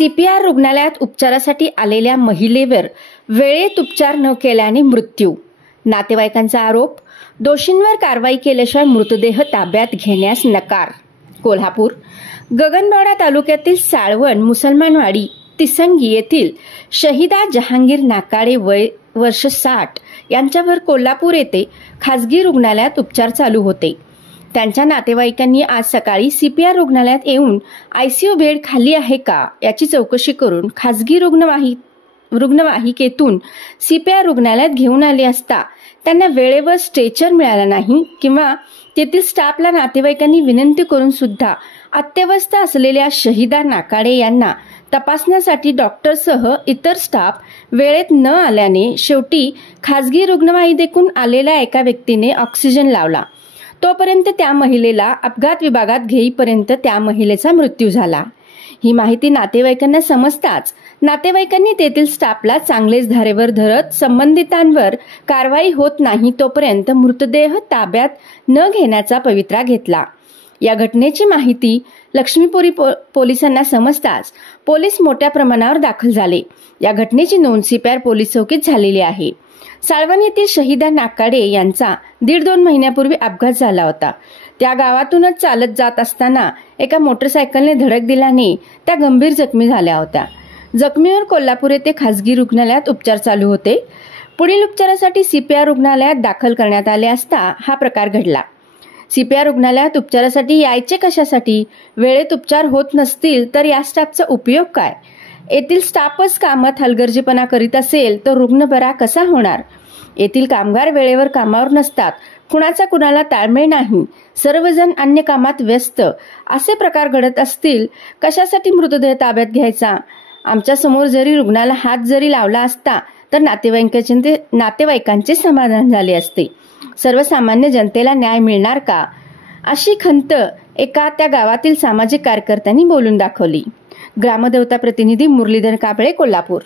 CPR रुग्णालयात उपचारासाठी आलेल्या महिलेवर वेळेत उपचार न केल्याने मृत्यू. नातेवाईकांचा आरोप. दोषींवर कारवाई केल्याशिवाय मृतदेह ताब्यात घेण्यास नकार. कोल्हापूर. गगनबावडा तालुक्यातील साळवण मुसलमानवाडी तिसंगी येथील शहीदा जहांगीर नाकाडे वय वर्ष 60 यांच्यावर कोल्हापूर येथे खासगी रुग्णालयात उपचार चालू होते. त्यांच्या नातेवाईकांनी आज सकाळी सीपीआर रुग्णालयात येऊन आयसीयू बेड खाली आहे का याची चौकशी करून खासगी रुग्णवाहिकेतून सीपीआर रुग्णालयात घेऊन आले असता त्यांना वेळेवर स्ट्रेचर मिळाला नाही किंवा तेथील स्टाफला नातेवाईकांनी विनंती करून सुद्धा अत्यवस्थ असलेल्या शहीदा नाकाडे यांना तपासण्यासाठी डॉक्टरसह इतर स्टाफ वेळेत न आल्याने शेवटी खासगी रुग्णवाहिकेतून आलेल्या एका व्यक्तीने ऑक्सिजन लावला. तोपर्यंत त्या महिलेला अपघात विभागात घेईपर्यंत त्या महिलेचा मृत्यू झाला. ही माहिती नातेवाईकांना समजताच नातेवाईकांनी तेथील स्टाफला चांगलेच धारेवर धरत संबंधितांवर कारवाई होत नाही तोपर्यंत मृतदेह ताब्यात न घेण्याचा पवित्रा घेतला. या घटनेची माहिती लक्ष्मीपुरी पोलिसांना समजताच पोलीस मोठ्या प्रमाणावर दाखल झाले. या घटनेची नोंद सीपीआर पोलीस चौकीत झालेली आहे. साळवण येथील शहीदा नाकाडे यांचा 1.5-2 महिन्यापूर्वी अपघात झाला होता. त्या गावातूनच चालत जात असताना एका मोटरसायकलने धडक दिल्याने त्या गंभीर जखमी झाल्या होत्या. जखमीवर कोल्हापूर येथे खासगी रुग्णालयात उपचार चालू होते. पुढील उपचारासाठी सीपीआर रुग्णालयात दाखल करण्यात आले असता हा प्रकार घडला. सीपीआर रुग्णालयात उपचारासाठी यायचे कशासाठी? वेळेत उपचार होत नसतील तर या स्टाफचा उपयोग काय? येथील स्टाफच कामात हलगर्जीपणा करीत असेल तर रुग्ण बरा कसा होणार? येथील कामगार वेळेवर कामावर नसतात. कुणाचा कुणाला ताळमेळ नाही. सर्वजण अन्य कामात व्यस्त. असे प्रकार घडत असतील कशासाठी मृतदेह ताब्यात घ्यायचा? आमच्या समोर जरी रुग्णाला हात जरी लावला असता तर नातेवाईकांचे समाधान झाले असते. सर्वसामान्य जनतेला न्याय मिळणार का? अशी खंत एका त्या गावातील सामाजिक कार्यकर्त्यांनी बोलून दाखवली. ग्रामदेवता प्रतिनिधी मुरलीधर काबळे, कोल्हापूर.